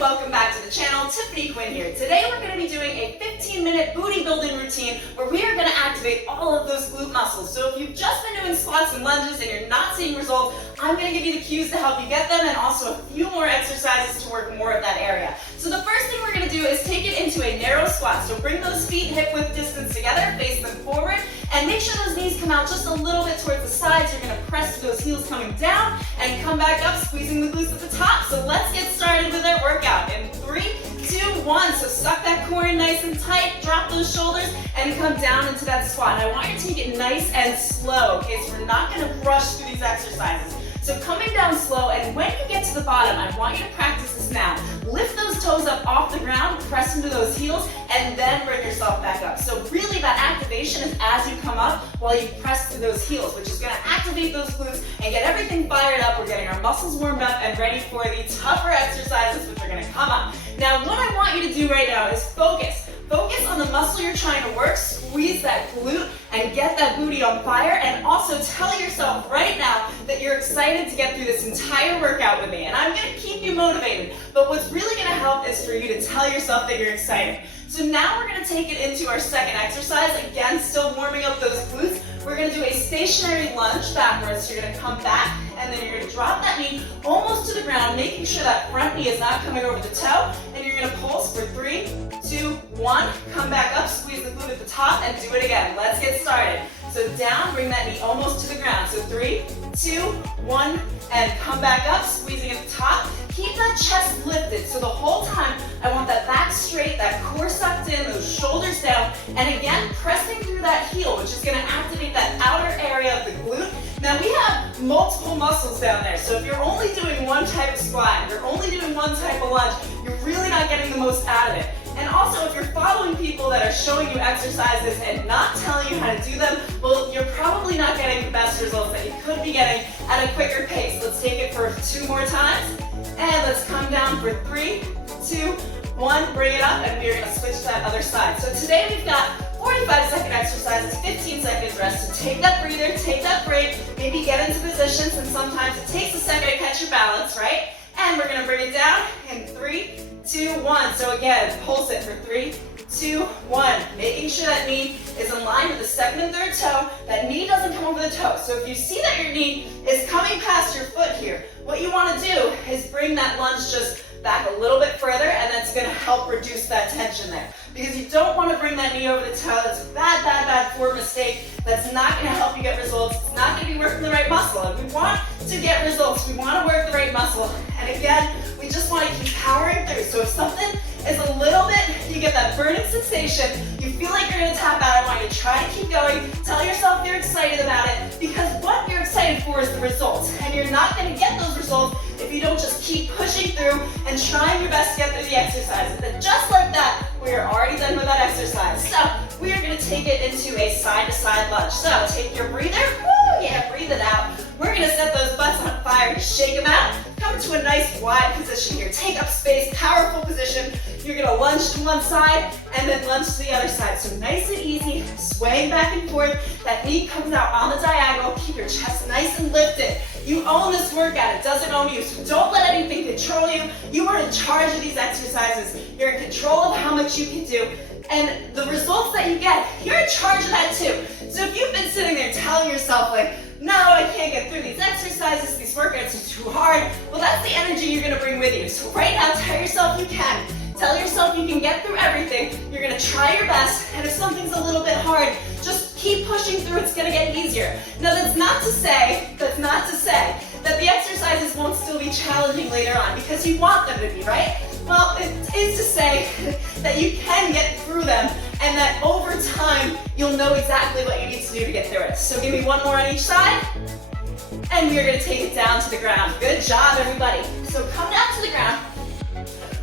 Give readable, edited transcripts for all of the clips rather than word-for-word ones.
welcome back to the channel. Tiffany Quinn here. Today we're going to be doing a 15-minute booty building routine where we are going to activate all of those glute muscles. So if you've just been doing squats and lunges and you're not seeing results, I'm going to give you the cues to help you get them and also a few more exercises to work more of that area. So the first thing we're going to do is take it into a narrow squat. So bring those feet hip-width distance together, face them forward, and make sure those knees come out just a little bit towards the sides. You're going to press to those heels coming down and come back up, squeezing the glutes at the top. So let's get started with our workout in 3, 2, 1. So suck that core in nice and tight, drop those shoulders, and come down into that squat. And I want you to take it nice and slow, okay? So we're not going to rush through these exercises. So coming down slow, and when you get to the bottom, I want you to practice this now. Lift those toes up off the ground, press into those heels, and then bring yourself back up. So really that activation is as you come up while you press through those heels, which is going to activate those glutes and get everything fired up. We're getting our muscles warmed up and ready for the tougher exercises, which are going to come up. Now, what I want you to do right now is focus. Focus on the muscle you're trying to work, squeeze that glute, and get that booty on fire, and also tell yourself right now that you're excited to get through this entire workout with me. And I'm going to keep you motivated, but what's really going to help is for you to tell yourself that you're excited. So now we're going to take it into our second exercise. Again, still warming up those glutes. We're going to do a stationary lunge backwards. So you're going to come back, and then you're going to drop that knee almost to the ground, making sure that front knee is not coming over the toe, and you're going to pulse for 3, 2, 1, come back up, squeeze the glute at the top, and do it again. Let's get started. So down, bring that knee almost to the ground. So 3, 2, 1, and come back up, squeezing at the top. Keep that chest lifted. So the whole time, I want that back straight, that core sucked in, those shoulders down, and again, pressing through that heel, which is gonna activate that outer area of the glute. Now we have multiple muscles down there, so if you're only doing one type of squat, you're only doing one type of lunge, you're really not getting the most out of it. And also, if you're following people that are showing you exercises and not telling you how to do them, well, you're probably not getting the best results that you could be getting at a quicker pace. Let's take it for 2 more times. And let's come down for 3, 2, 1. Bring it up, and we're going to switch to that other side. So today we've got 45-second exercises, 15 seconds rest. So take that breather, take that break, maybe get into position, since sometimes it takes a second to catch your balance, right? And we're going to bring it down in 3, 2, 1. So again, pulse it for 3, 2, 1. Making sure that knee is in line with the second and third toe. That knee doesn't come over the toe. So if you see that your knee is coming past your foot here, what you want to do is bring that lunge just back a little bit further, and that's going to help reduce that tension there. Because you don't want to bring that knee over the toe. That's a bad forward mistake. That's not going to help you get results. It's not going to be working the right muscle. And we want to get results. We want to work the right muscle. And again, we just want to keep powering through. So if something is a little bit, you get that burning sensation, you feel like you're going to tap out, I want you to try to keep going. Tell yourself you're excited about it, because what you're excited for is the results. And you're not going to get those results if you don't just keep pushing through and trying your best to get through the exercises. And just like that, we are already done with that exercise. So we are going to take it into a side-to-side lunge. So take your breather, woo, yeah, breathe it out. We're going to set those butts on fire, shake them out. Come to a nice wide position here. Take up space, powerful position. You're going to lunge to one side and then lunge to the other side. So nice and easy, swaying back and forth. That knee comes out on the diagonal. Keep your chest nice and lifted. You own this workout. It doesn't own you. So don't let anything control you. You are in charge of these exercises. You're in control of how much you can do. And the results that you get, you're in charge of that too. So if you've been sitting there telling yourself like, no, I can't get through these exercises, these workouts are too hard, well, that's the energy you're going to bring with you. So right now, tell yourself you can. Tell yourself you can get through everything. You're going to try your best, and if something's a little bit hard, just keep pushing through. It's going to get easier. Now, that's not to say that the exercises won't still be challenging later on, because you want them to be, right? Well, it is to say that you can get through them, and that over time, you'll know exactly what you need to do to get through it. So give me one more on each side, and we are going to take it down to the ground. Good job, everybody. So come down to the ground.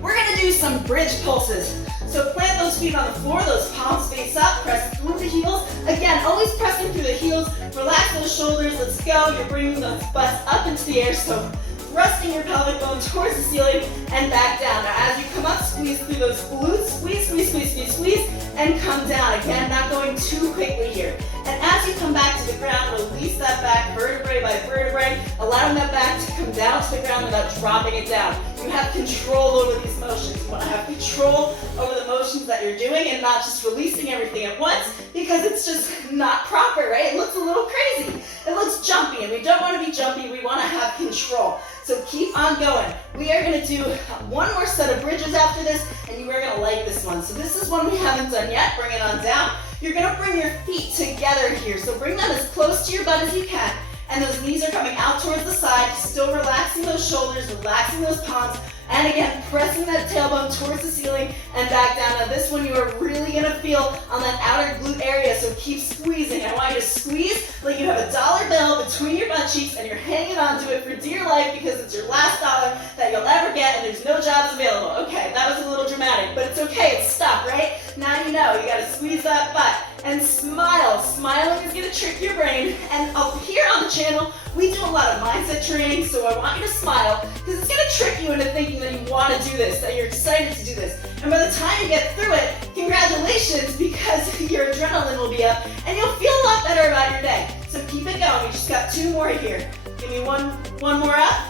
We're going to do some bridge pulses. So plant those feet on the floor, those palms face up, press through the heels. Again, always pressing through the heels. Relax those shoulders, let's go. You're bringing those butts up into the air, so thrusting your pelvic bone towards the ceiling and back down. Now as you come up, squeeze through those glutes, squeeze, squeeze, squeeze, squeeze, squeeze, and come down. Again, not going too quickly here. And as you come back to the ground, release that back vertebrae by vertebrae, allowing that back to come down to the ground without dropping it down. You have control over these motions. You want to have control over the motions that you're doing and not just releasing everything at once, because it's just not proper, right? It looks a little crazy. It looks jumpy, and we don't want to be jumpy. We want to have control. So keep on going. We are going to do one more set of bridges after this, and you are going to like this one. So this is one we haven't done yet. Bring it on down. You're going to bring your feet together here. So bring them as close to your butt as you can. And those knees are coming out towards the side, still relaxing those shoulders, relaxing those palms, and again, pressing that tailbone towards the ceiling and back down. Now this one you are really gonna feel on that outer glute area, so keep squeezing. I want you to squeeze like you have a dollar bill between your butt cheeks and you're hanging on to it for dear life because it's your last dollar that you'll ever get and there's no jobs available. Okay, that was a little dramatic, but it's okay, it's stuck, right? Now you know, you gotta squeeze that butt. And smile. Smiling is going to trick your brain. And up here on the channel, we do a lot of mindset training, so I want you to smile because it's going to trick you into thinking that you want to do this, that you're excited to do this. And by the time you get through it, congratulations, because your adrenaline will be up and you'll feel a lot better about your day. So keep it going. We just got 2 more here. Give me one more up.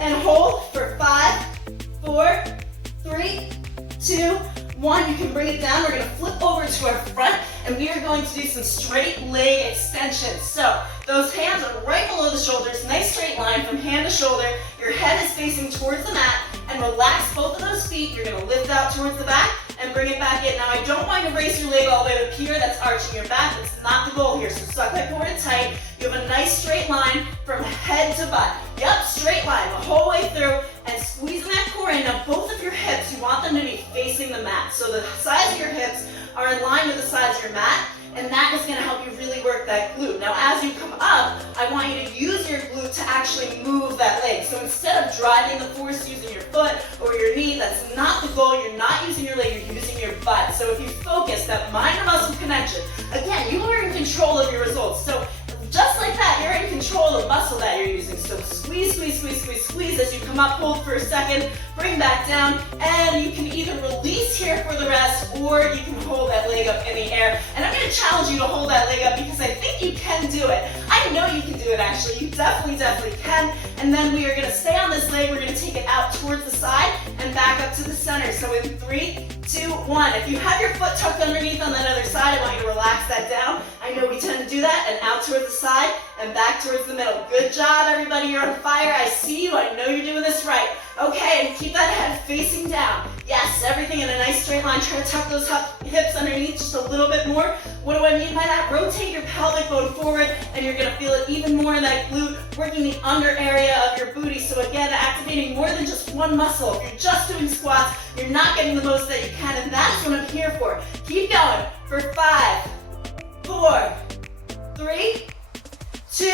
And hold for 5, 4, 3, 2, 1. You can bring it down. We're going to flip over to our front and we are going to do some straight leg extensions. So those hands are right below the shoulders, nice straight line from hand to shoulder. Your head is facing towards the mat and relax both of those feet. You're going to lift out towards the back and bring it back in. Now I don't want you to raise your leg all the way up here. That's arching your back. That's not the goal here. So suck that core in tight. You have a nice straight line from head to butt. Yep, straight line the whole way through and squeezing that core in. Now both of your hips, you want them to be facing the mat. So the size of your hips are in line with the size of your mat, and that is going to help you really work that glute. Now as you come up, I want you to use your glute to actually move that leg. So instead of driving the force using your foot or your knee, that's not the goal. You're not using your leg, you're using your butt. So if you focus that mind to muscle connection, again, you are in control of your results. So just like that, you're in control of the muscle that you're using. So squeeze, squeeze, squeeze, squeeze, squeeze as you come up, hold for a second, bring back down, and you can either release here for the rest, or you can hold that leg up in the air. And I'm going to challenge you to hold that leg up because I think you can do it. I know you can do it actually. You definitely can. And then we are going to stay on this leg. We're going to take it out towards the side and back up to the center. So in 3, 2, 1. If you have your foot tucked underneath on that other side, I want you to relax that down. I know we tend to do that, and out towards the side and back towards the middle. Good job, everybody. You're on fire. I see you. I know you're doing this right. Okay, and keep that head facing down. Yes, everything in a nice straight line. Try to tuck those hips underneath just a little bit more. What do I mean by that? Rotate your pelvic bone forward, and you're going to feel it even more in that glute, working the under area of your booty. So again, activating more than just one muscle. If you're just doing squats, you're not getting the most that you can, and that's what I'm here for. Keep going for 5, 4, 3, 2,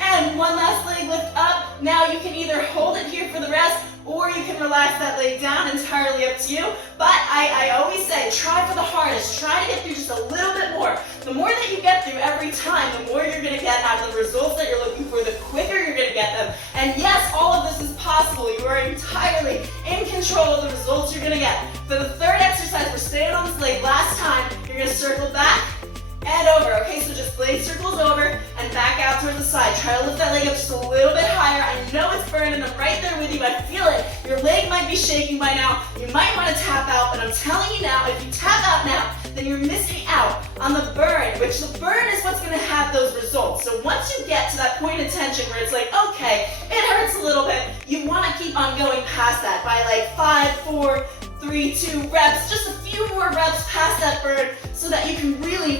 and one last leg lift up. Now you can either hold it here for the rest, or you can relax that leg down, entirely up to you. But I always say, try for the hardest. Try to get through just a little bit more. The more that you get through every time, the more you're gonna get out of the results that you're looking for, the quicker you're gonna get them. And yes, all of this is possible. You are entirely in control of the results you're gonna get. For the third exercise, we're staying on this leg. Last time, you're gonna circle back and over. Okay, so just blade circles over and back out towards the side. Try to lift that leg up just a little bit higher. I know it's burning. I'm right there with you. I feel it. Your leg might be shaking by now. You might want to tap out, but I'm telling you now, if you tap out now, then you're missing out on the burn, which the burn is what's going to have those results. So once you get to that point of tension where it's like, okay, it hurts a little bit, you want to keep on going past that by like 5, 4, 3, 2 reps, just a few more reps past that burn so that you can really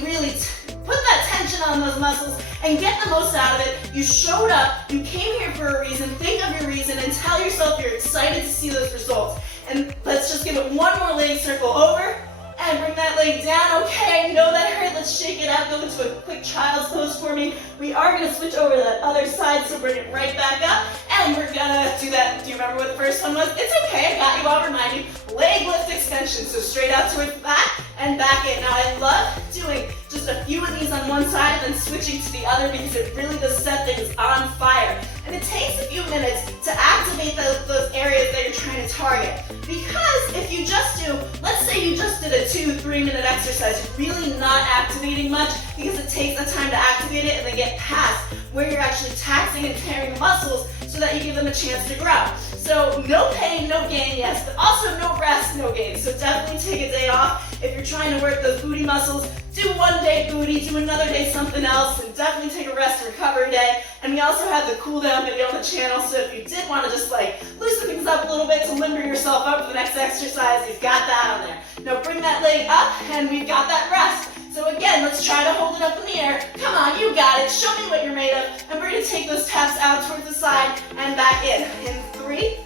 put that tension on those muscles and get the most out of it. You showed up, you came here for a reason, think of your reason and tell yourself you're excited to see those results. And let's just give it one more leg circle over and bring that leg down. Okay, I know that hurt. Let's shake it out. Go into a quick child's pose for me. We are going to switch over to that other side, so bring it right back up. And we're going to do that. Do you remember what the first one was? It's okay. I got you. I'll remind you. Leg lift extension. So straight out towards the back and back in. Now, I love doing just a few of these on one side and then switching to the other because it really does set things on fire. And it takes a few minutes to activate those areas that you're trying to target. Because if you just do, let's say you just did a 2-3 minute exercise, you're really not activating much because it takes the time to activate it and then get past where you're actually taxing and tearing the muscles. So so that you give them a chance to grow. So no pain, no gain, yes, but also no rest, no gain. So definitely take a day off. If you're trying to work those booty muscles, do one day booty, do another day something else, and definitely take a rest and recovery day. And we also have the cool down video on the channel, so if you did want to just like loosen things up a little bit to limber yourself up for the next exercise, you've got that on there. Now bring that leg up, and we've got that rest. So again, let's try to hold it up in the air. Come on, you got it. Show me what you're made of. And we're going to take those taps out towards the side and back in. In 3,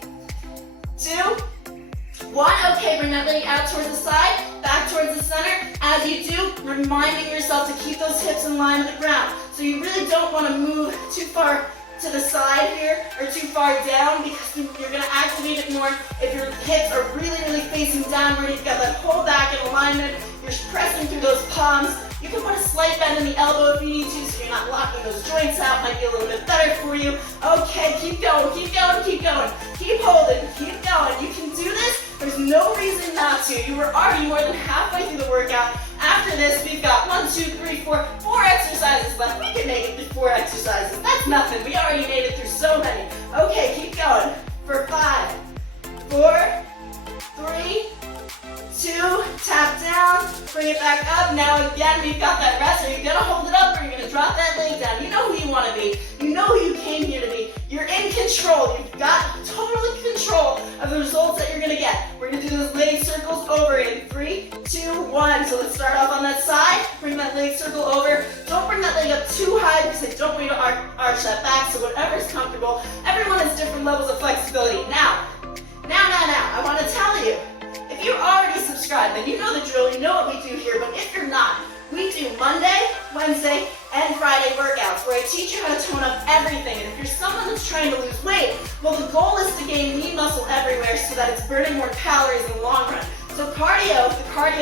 2, 1. Okay, bring that leg out towards the side, back towards the center. As you do, reminding yourself to keep those hips in line with the ground. So you really don't want to move too far to the side here or too far down, because you're going to activate it more if your hips are really facing downward. You've got that whole back in alignment. You're pressing through those palms. You can put a slight bend in the elbow if you need to, so you're not locking those joints out. Might be a little bit better for you. Okay, keep going, keep going, keep going. Keep holding, keep going. You can do this. There's no reason not to. You were already more than halfway through the workout. After this, we've got 1, 2, 3, 4 exercises left. We can make it through 4 exercises. That's nothing. We already made it through so many. Okay, keep going. For 5, 4, 3, 2, tap down, bring it back up. Now again, we've got that rest. Are you gonna hold it up or are you gonna drop that leg down? You know who you wanna be. You know who you came here to be. You're in control. You've got total control of the results that you're gonna get. We're gonna do those leg circles over in 3, 2, 1. So let's start off on that side. Bring that leg circle over. Don't bring that leg up too high because I don't want you to arch that back. So whatever is comfortable. Everyone has different levels of flexibility. Now, I wanna tell you, if you're already subscribed, then you know the drill, you know what we do here, but if you're not, we do Monday, Wednesday, and Friday workouts where I teach you how to tone up everything. And if you're someone that's trying to lose weight, well, the goal is to gain lean muscle everywhere so that it's burning more calories in the long run. So the cardio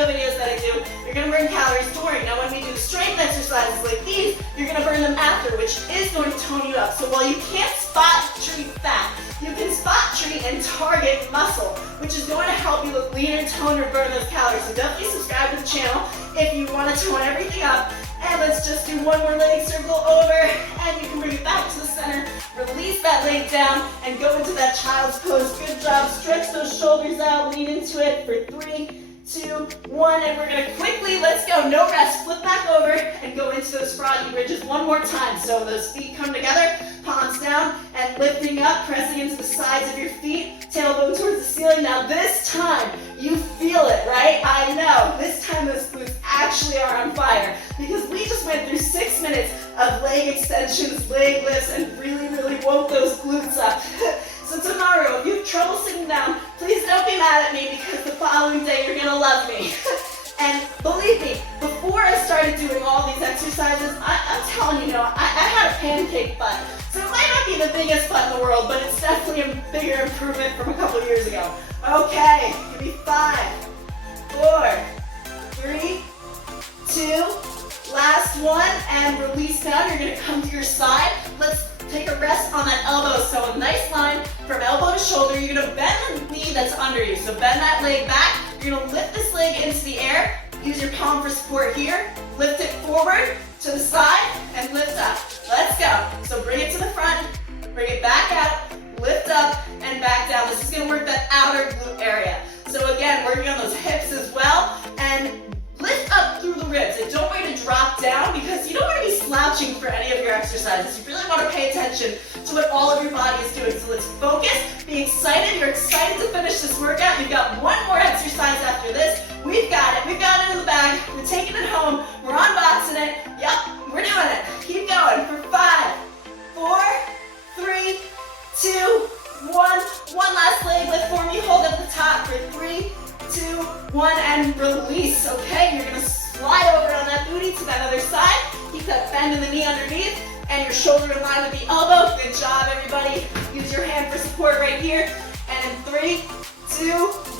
videos that I do, you're gonna burn calories during. Now when we do strength exercises like these, you're gonna burn them after, which is going to tone you up. So while you can't spot treat fat, you can spot treat and target muscle, which is going to help you look leaner, tone, or burn those calories. So definitely subscribe to the channel if you want to tone everything up. And let's just do one more leg circle over, and you can bring it back to the center. Release that leg down and go into that child's pose. Good job. Stretch those shoulders out. Lean into it for 3, 2, 1, and we're gonna quickly, let's go, no rest, flip back over and go into those froggy bridges one more time. So those feet come together, palms down, and lifting up, pressing into the sides of your feet, tailbone towards the ceiling. Now this time, you feel it, right? I know, this time those glutes actually are on fire because we just went through 6 minutes of leg extensions, leg lifts, and really woke those glutes up. So tomorrow, if you have trouble sitting down, please don't be mad at me because the following day you're gonna love me. And believe me, before I started doing all these exercises, I'm telling you, I had a pancake butt. So it might not be the biggest butt in the world, but it's definitely a bigger improvement from a couple years ago. Okay, give me 5, 4, 3, 2, last one, and release down. You're gonna come to your side. Let's take a rest on that elbow. So a nice line from elbow to shoulder. You're gonna bend the knee that's under you. So bend that leg back. You're gonna lift this leg into the air. Use your palm for support here. Lift it forward to the side and lift up. Let's go. So bring it to the front, bring it back out, lift up and back down. This is gonna work that outer glute area. So again, working on those hips as well, and lift up through the ribs. And don't wait to drop down because you don't want to be slouching for any of your exercises. You really want to pay attention to what all of your body is doing. So let's focus, be excited. You're excited to finish this workout. You've got one more exercise after this. We've got it in the bag. We're taking it home. We're unboxing it. Yep, we're doing it. Keep going for 5, 4, 3, 2, 1. One last leg lift for me. Hold at the top for 3, 2, 1, and release. Okay, you're gonna slide over on that booty to that other side. Keep that bend in the knee underneath, and your shoulder in line with the elbow. Good job, everybody. Use your hand for support right here. And in 3, 2,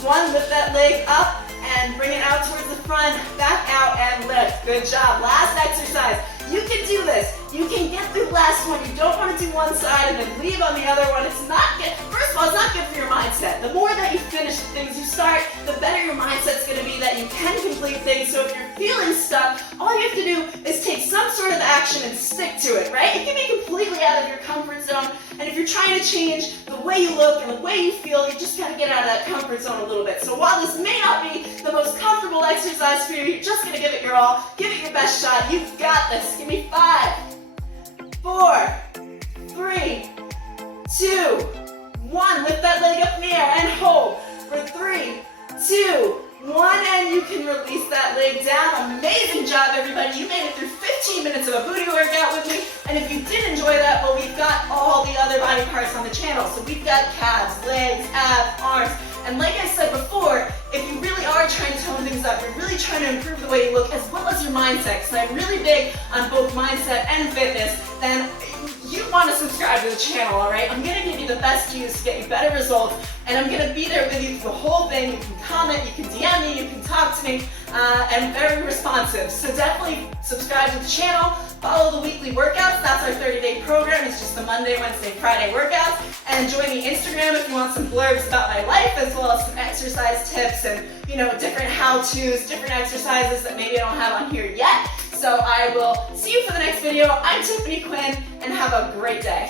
1, lift that leg up and bring it out towards the front. Back out and lift. Good job. Last exercise. You can do this. You can get through the last one. You don't want to do one side and then leave on the other one. It's not good. First of all, it's not good for your mindset. The more that you finish the things you start, the better your mindset's going to be that you can complete things. So if you're feeling stuck, all you have to do is take some sort of action and stick to it, right? It can be completely out of your comfort zone. And if you're trying to change the way you look and the way you feel, you just got to get out of that comfort zone a little bit. So while this may not be the most comfortable exercise for you, you're just going to give it your all. Give it your best shot. You've got this. Give me 5, 4, 3, 2, 1. Lift that leg up in the air and hold for 3, 2, 1, and you can release that leg down. Amazing job, everybody. You made it through 15 minutes of a booty workout with me. And if you did enjoy that, well, we've got all the other body parts on the channel. So we've got calves, legs, abs, arms. And like I said before, if you really are trying to tone things up, you're really trying to improve the way you look as well as your mindset, because I'm really big on both mindset and fitness, then you want to subscribe to the channel, all right? I'm going to give you the best cues to get you better results, and I'm going to be there with you through the whole thing. You can comment, you can DM me, you can talk to me, and very responsive. So definitely subscribe to the channel, follow the weekly workouts. That's our 30-day program. It's just the Monday, Wednesday, Friday workouts. And join me Instagram if you want some blurbs about my life, as well as some exercise tips and, you know, different how-tos, different exercises that maybe I don't have on here yet. So I will see you for the next video. I'm Tiffany Quinn, and have a great day.